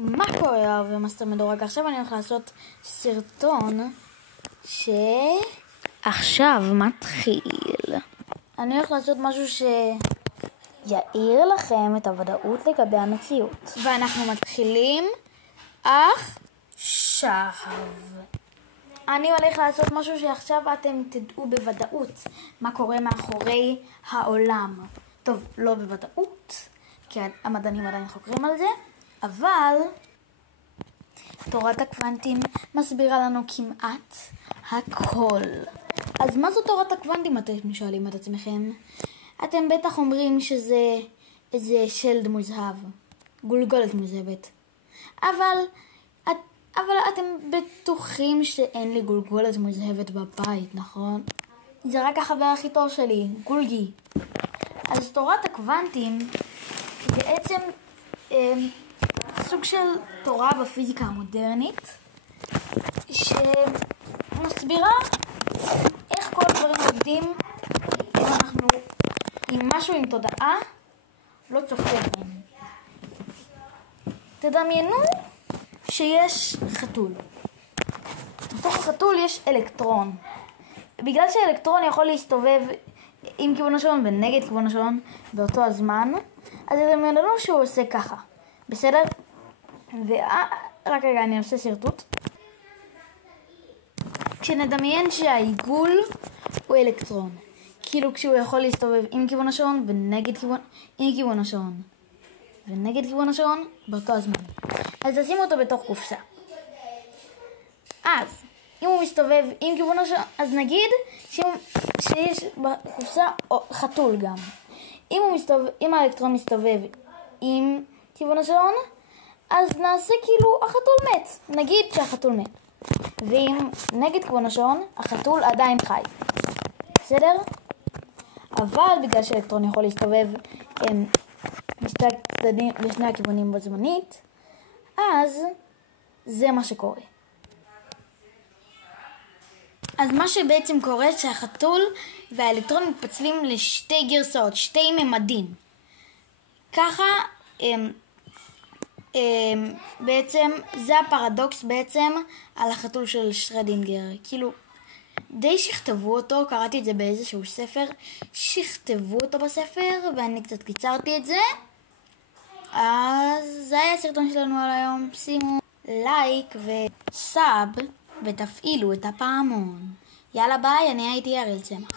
מה קורה במאסטר מדורג? עכשיו אני הולך לעשות סרטון שעכשיו מתחיל. אני הולך לעשות משהו שיעיר לכם את הוודאות לגבי המציאות. ואנחנו מתחילים עכשיו. אני הולך לעשות משהו שעכשיו אתם תדעו בוודאות מה קורה מאחורי העולם. טוב, לא בוודאות, כי המדענים עדיין חוקרים על זה, אבל תורת הקוונטים מסבירה לנו כמעט הכל. אז מה זו תורת הקוונטים, אתם שואלים את עצמכם? אתם בטח אומרים שזה איזה שלד מוזהב, גולגולת מוזהבת. אבל אתם בטוחים שאין לי גולגולת מוזהבת בבית, נכון? זה רק החבר הכי טוב שלי, גולגי. אז תורת הקוונטים בעצם סוג של תורה בפיזיקה המודרנית שמסבירה איך כל הדברים עובדים אם משהו עם תודעה לא צופה בהם. תדמיינו שיש חתול. בתוך החתול יש אלקטרון. בגלל שהאלקטרון יכול להסתובב עם כיוון השעון ונגד כיוון השעון באותו הזמן, אז תדמיינו שהוא עושה ככה. בסדר? רק רגע, אני עושה שרטוט. כשנדמיין שהעיגול הוא אלקטרון, כאילו כשהוא יכול להסתובב עם כיוון השעון ונגד כיוון השעון ונגד כיוון השעון באותו הזמן, אז תשימו אותו בתוך קופסה. אז אם הוא מסתובב עם כיוון השעון, אז נגיד שיש בקופסה חתול גם. אם האלקטרון מסתובב עם כיוון השעון, אז נעשה כאילו החתול מת. נגיד שהחתול מת. ואם נגד כיוון השעון, החתול עדיין חי. בסדר? אבל בגלל שהאלקטרון יכול להסתובב בשני הכיוונים בזמנית, אז זה מה שקורה. אז מה שבעצם קורה שהחתול והאלקטרון מתפצלים לשתי גרסאות, שתי ממדים. ככה בעצם זה הפרדוקס בעצם על החתול של שרדינגר. כאילו די שכתבו אותו, קראתי את זה באיזשהו ספר, שכתבו אותו בספר ואני קצת קיצרתי את זה. אז זה היה הסרטון שלנו על היום. שימו לייק וסאב ותפעילו את הפעמון. יאללה ביי, אני הייתי אריאל צמח.